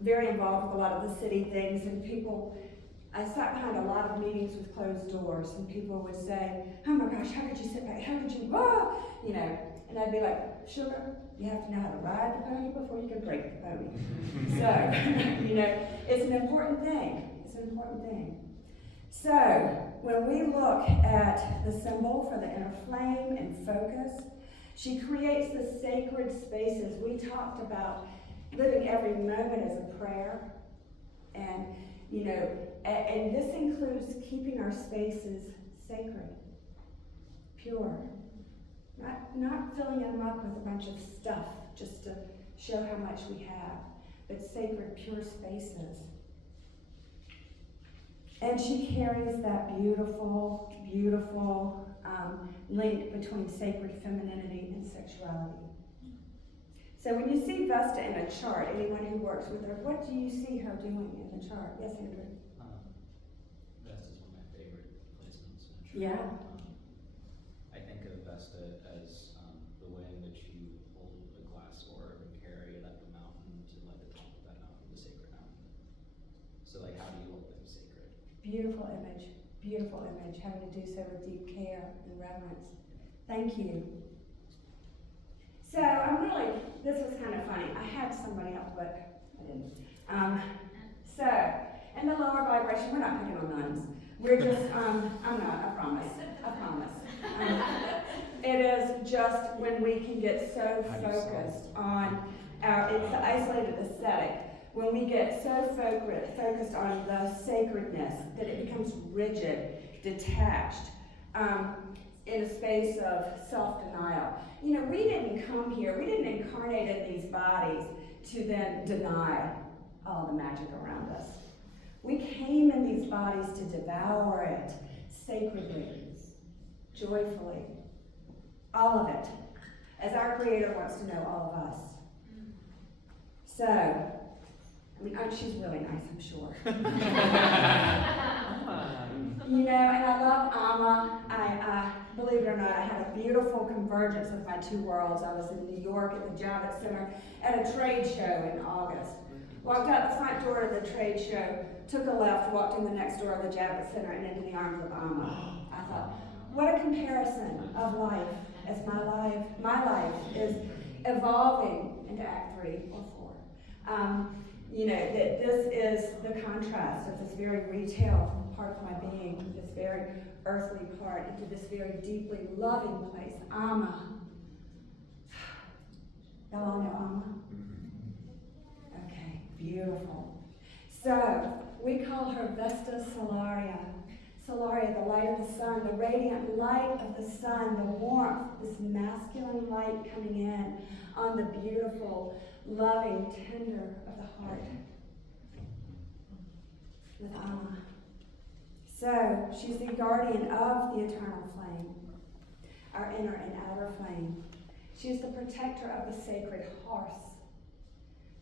very involved with a lot of the city things, and people, I sat behind a lot of meetings with closed doors, and people would say, oh my gosh, how could you sit back, how could you, you know, and I'd be like, sugar, you have to know how to ride the pony before you can break the pony. So, you know, it's an important thing, it's an important thing. So, when we look at the symbol for the inner flame and focus, she creates the sacred spaces. We talked about living every moment as a prayer, and you know, and this includes keeping our spaces sacred, pure, not filling them up with a bunch of stuff just to show how much we have, but sacred, pure spaces. And she carries that beautiful, beautiful link between sacred femininity and sexuality. So when you see Vesta in a chart, anyone who works with her, what do you see her doing in the chart? Yes, Andrew? Vesta's one of my favorite placements in a chart. Yeah. I think of Vesta as the way in which you hold a glass orb and carry it up a mountain to like the top of that mountain, the sacred mountain. So like, how do you hold things sacred? Beautiful image, having to do so with deep care and reverence. Thank you. So this was kind of funny. I had somebody else, but I didn't. So, in the lower vibration, we're not picking on nuns. We're just, I'm not, I promise. It is just when we can get so focused on it's the isolated aesthetic. When we get so focused on the sacredness that it becomes rigid, detached, in a space of self-denial. You know, we didn't come here, we didn't incarnate in these bodies to then deny all the magic around us. We came in these bodies to devour it sacredly, joyfully, all of it, as our Creator wants to know all of us. So, I mean, she's really nice, I'm sure. You know, and I love Amma. I believe it or not, I had a beautiful convergence of my two worlds. I was in New York at the Javits Center at a trade show in August. Walked out the front door of the trade show, took a left, walked in the next door of the Javits Center and into the arms of Amma. I thought, what a comparison of life, as my life is evolving into Act 3 or 4. You know, that this is the contrast of this very retail part of my being, this very earthly part, into this very deeply loving place, Amma. Y'all all know Amma? Okay, beautiful. So, we call her Vesta Solaria. Solaria, the light of the sun, the radiant light of the sun, the warmth, this masculine light coming in on the beautiful, loving, tender of the heart with Amma. So, she's the guardian of the eternal flame, our inner and outer flame. She's the protector of the sacred hearth.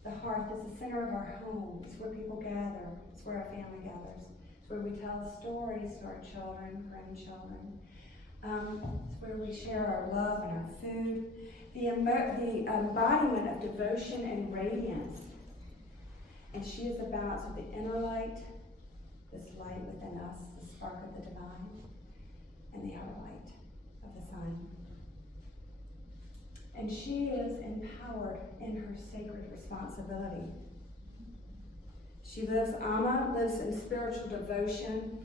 The hearth is the center of our home. It's where people gather. It's where our family gathers. It's where we tell stories to our children, grandchildren. It's where we share our love and our food. The embodiment of devotion and radiance. And she is the balance of the inner light, this light within us, the spark of the divine, and the outer light of the sun. And she is empowered in her sacred responsibility. Amma lives in spiritual devotion.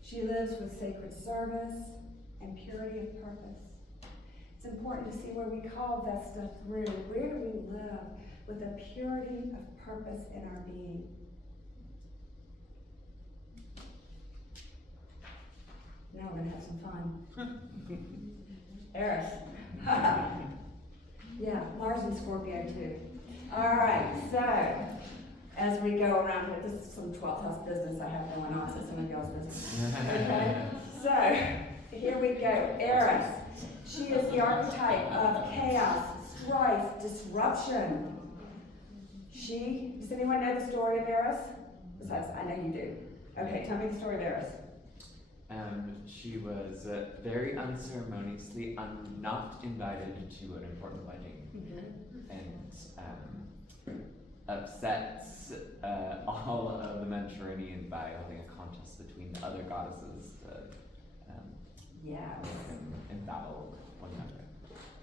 She lives with sacred service and purity of purpose. It's important to see where we call Vesta through. Where do we live with a purity of purpose in our being? Now we're going to have some fun. Eris. Yeah, Mars and Scorpio too. All right, so as we go around here, this is some 12th house business I have going on, so some of y'all's business. Okay, so here we go. Eris. She is the archetype of chaos, strife, disruption. Does anyone know the story of Eris? Besides, I know you do. Okay, tell me the story of Eris. She was very unceremoniously not invited to an important wedding, and upsets all of the Mediterranean by holding a contest between the other goddesses to Yes. embattle one another.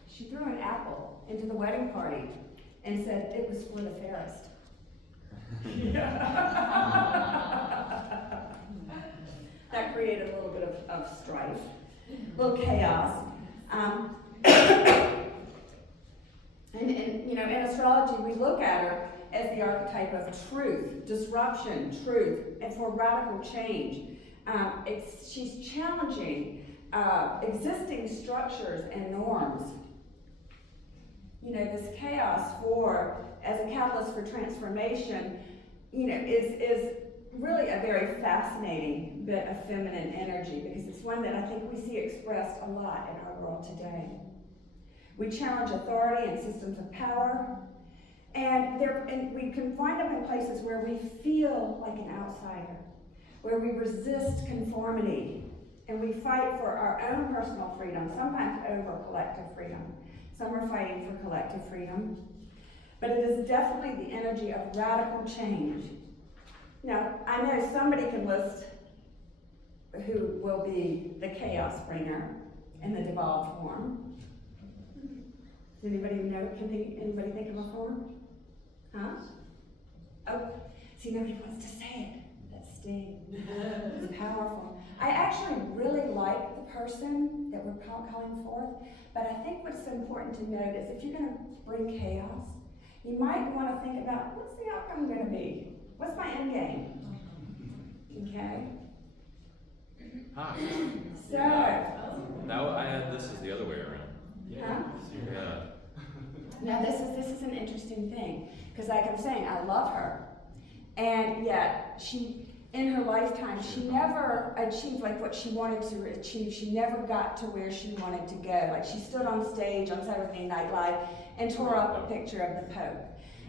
She threw an apple into the wedding party and said it was for the fairest. That created a little bit of strife, a little chaos. And you know, in astrology, we look at her as the archetype of truth, disruption, truth, and for radical change. She's challenging existing structures and norms. You know, this chaos as a catalyst for transformation, you know, is really a very fascinating bit of feminine energy, because it's one that I think we see expressed a lot in our world today. We challenge authority and systems of power, and we can wind up in places where we feel like an outsider, where we resist conformity, and we fight for our own personal freedom, sometimes over collective freedom. Some are fighting for collective freedom, but it is definitely the energy of radical change. Now, I know somebody can list who will be the chaos bringer in the devolved form. Does anybody know? Anybody think of a form? Huh? Oh, see, nobody wants to say it. That sting. It's powerful. I actually really like the person that we're calling forth, but I think what's important to note is if you're going to bring chaos, you might want to think about, what's the outcome going to be? What's my end game? Okay? Hi. So. Now I had this as the other way around. Huh? Yeah. Now this is an interesting thing, because like I'm saying, I love her, and yet in her lifetime, she never achieved like what she wanted to achieve. She never got to where she wanted to go. Like she stood on stage on Saturday Night Live and tore up a picture of the Pope.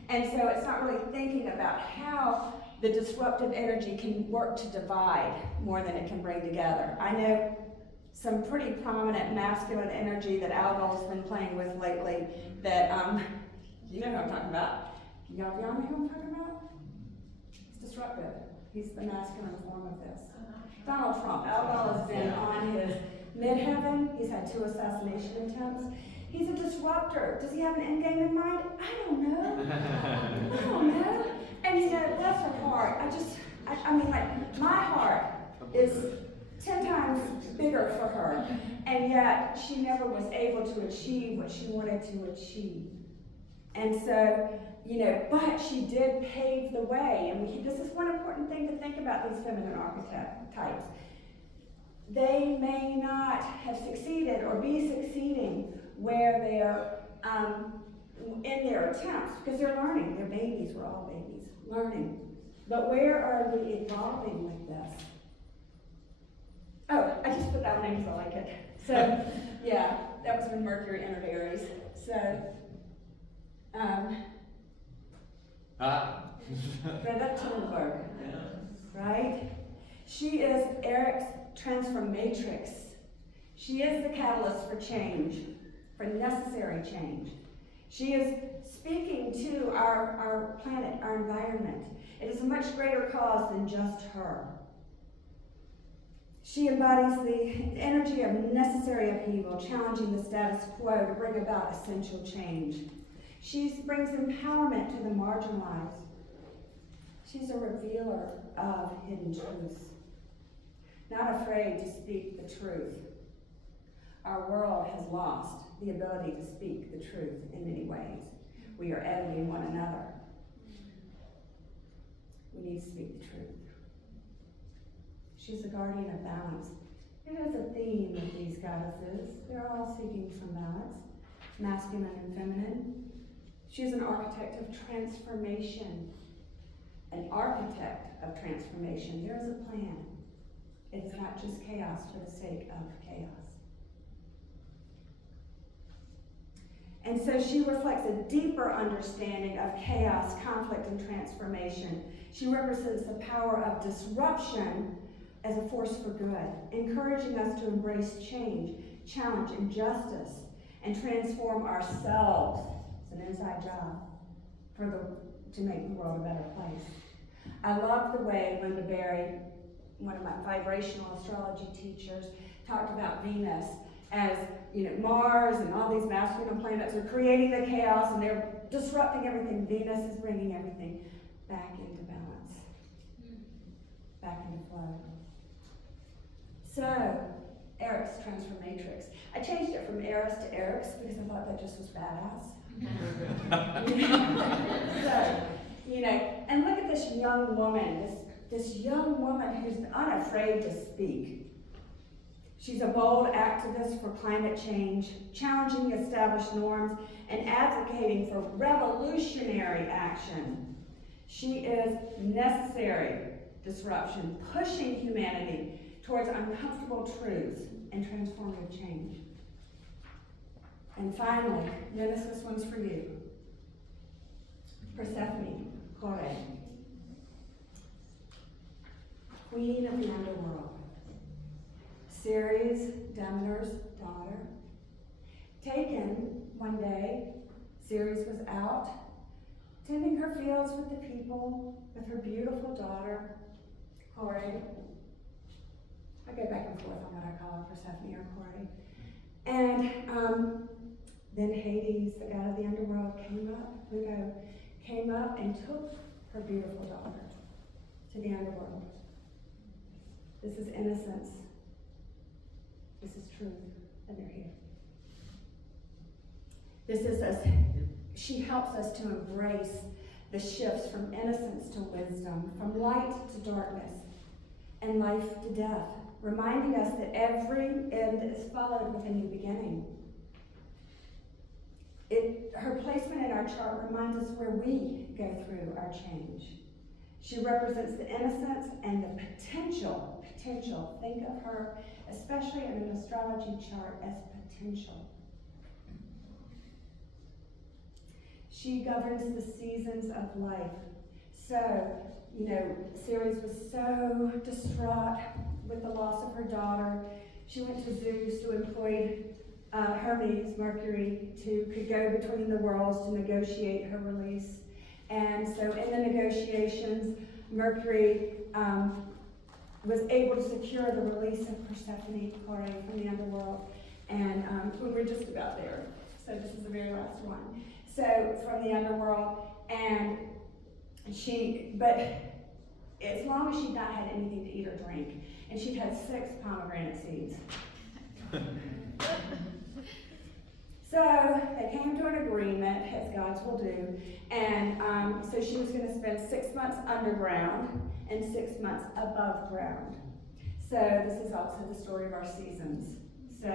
And so it's not really thinking about how the disruptive energy can work to divide more than it can bring together. I know some pretty prominent masculine energy that Algol's been playing with lately that, you know who I'm talking about. Y'all know who I'm talking about? It's disruptive. He's the masculine form of this. Donald Trump. Algol has been on his midheaven. He's had 2 assassination attempts. He's a disruptor. Does he have an end game in mind? I don't know. I don't know. And you know, bless her heart. I mean, like, my heart is 10 times bigger for her. And yet, she never was able to achieve what she wanted to achieve. And so, you know, but she did pave the way. And this is one important thing to think about these feminine archetypes. They may not have succeeded or be succeeding where they're in their attempts, because they're learning. They're babies. We're all babies, learning. But where are we evolving with this? Oh, I just put that one in because I like it. So, yeah, that was when Mercury entered Aries. So, Greta Thunberg, right? She is Eric's transformatrix. She is the catalyst for change, for necessary change. She is speaking to our planet, our environment. It is a much greater cause than just her. She embodies the energy of necessary upheaval, challenging the status quo to bring about essential change. She brings empowerment to the marginalized. She's a revealer of hidden truths, not afraid to speak the truth. Our world has lost the ability to speak the truth in many ways. We are editing one another. We need to speak the truth. She's a guardian of balance. It is a theme with these goddesses. They're all seeking some balance, masculine and feminine. She's an architect of transformation. An architect of transformation. There is a plan. It is not just chaos for the sake of chaos. And so she reflects a deeper understanding of chaos, conflict, and transformation. She represents the power of disruption as a force for good, encouraging us to embrace change, challenge injustice, and transform ourselves. It's an inside job to make the world a better place. I love the way Linda Berry, one of my vibrational astrology teachers, talked about Venus as, Mars and all these masculine planets are creating the chaos and they're disrupting everything. Venus is bringing everything back into balance, back into flow. So, Eric's Transformatrix. I changed it from Eris to Eric's because I thought that just was badass. So, and look at this young woman, this young woman who's unafraid to speak. She's a bold activist for climate change, challenging established norms, and advocating for revolutionary action. She is necessary disruption, pushing humanity towards uncomfortable truths and transformative change. And finally, Dennis, this one's for you. Persephone, Kore, Queen of the Underworld. Ceres, Demeter's daughter. Taken one day, Ceres was out, tending her fields with the people, with her beautiful daughter, Kore. I go back and forth on what I call her, Persephone or Kore. And then Hades, the god of the underworld, came up and took her beautiful daughter to the underworld. This is innocence. This is truth, and they're here. This is us. She helps us to embrace the shifts from innocence to wisdom, from light to darkness, and life to death, reminding us that every end is followed with a new beginning. Her placement in our chart reminds us where we go through our change. She represents the innocence and the potential. Think of her, especially in an astrology chart, as potential. She governs the seasons of life. So, Ceres was so distraught with the loss of her daughter. She went to Zeus, who employed Hermes, Mercury, could go between the worlds to negotiate her release. And so in the negotiations, Mercury was able to secure the release of Persephone, Kore, from the underworld. And we were just about there. So this is the very last one. So from the underworld, and but as long as she'd not had anything to eat or drink, and she'd had 6 pomegranate seeds. So they came to an agreement, as gods will do, and so she was going to spend 6 months underground and 6 months above ground. So this is also the story of our seasons. So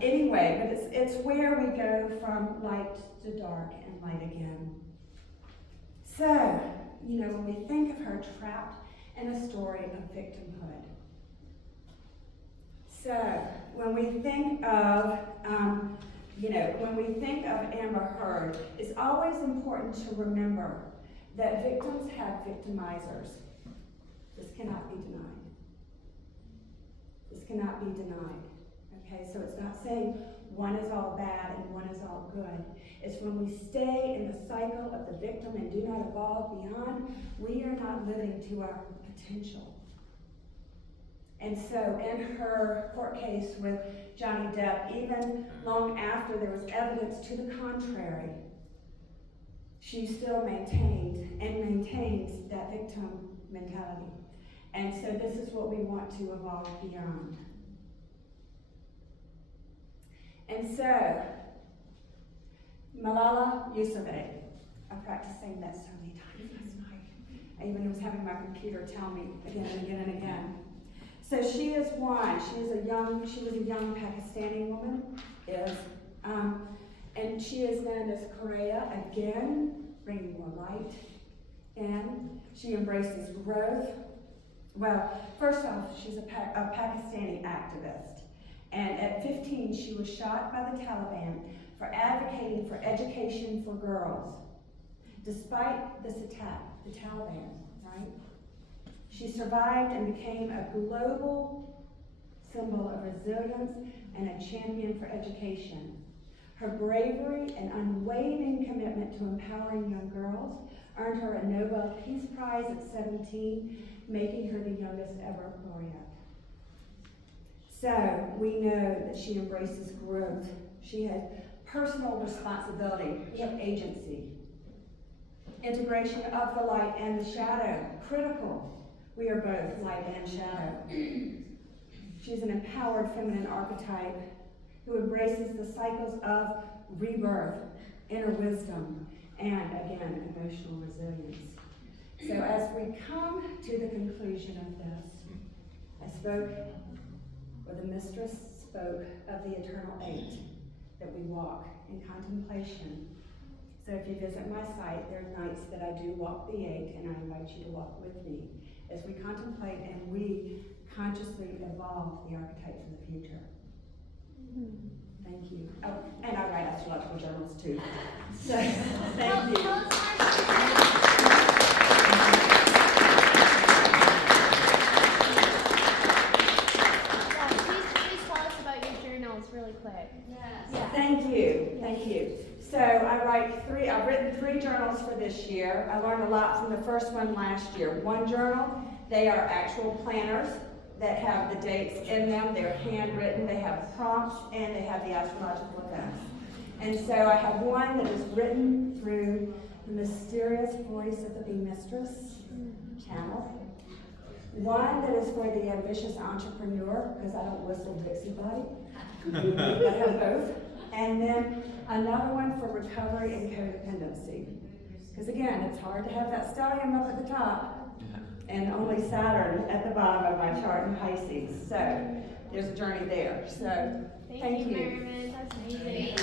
anyway, but it's where we go from light to dark and light again. So, when we think of her trapped in a story of victimhood. So when we think of Amber Heard, it's always important to remember that victims have victimizers. This cannot be denied. This cannot be denied. Okay, so it's not saying one is all bad and one is all good. It's when we stay in the cycle of the victim and do not evolve beyond, we are not living to our potential. And so in her court case with Johnny Depp, even long after there was evidence to the contrary, she still maintained and maintains that victim mentality. And so this is what we want to evolve beyond. And so, Malala Yousafzai, I practiced saying that so many times last night. I even was having my computer tell me again and again and again. So she is one. She was a young Pakistani woman, and she is known as Korea, again, bringing more light in. She embraces growth. Well, first off, she's a Pakistani activist. And at 15, she was shot by the Taliban for advocating for education for girls. Despite this attack, the Taliban, right? She survived and became a global symbol of resilience and a champion for education. Her bravery and unwavering commitment to empowering young girls earned her a Nobel Peace Prize at 17, making her the youngest ever laureate. So we know that she embraces growth. She has personal responsibility. We have agency. Integration of the light and the shadow, critical. We are both light and shadow. She's an empowered feminine archetype who embraces the cycles of rebirth, inner wisdom, and again, emotional resilience. So as we come to the conclusion of this, the mistress spoke of the eternal 8, that we walk in contemplation. So if you visit my site, there are nights that I do walk the 8, and I invite you to walk with me as we contemplate and we consciously evolve the archetype for the future. Thank you. Oh, and I write astrological journals too. So, thank you. Really quick. Yes. Yeah. Thank you, thank you. So I've written 3 journals for this year. I learned a lot from the first one last year. One journal, they are actual planners that have the dates in them. They're handwritten, they have prompts, and they have the astrological events. And so I have one that is written through the mysterious voice of the Bee Mistress channel. One that is for the ambitious entrepreneur, because I don't whistle Dixie Body. I have both. And then another one for recovery and codependency. Because again, it's hard to have that stellium up at the top and only Saturn at the bottom of my chart in Pisces. So there's a journey there. So thank you. Merryman. That's amazing.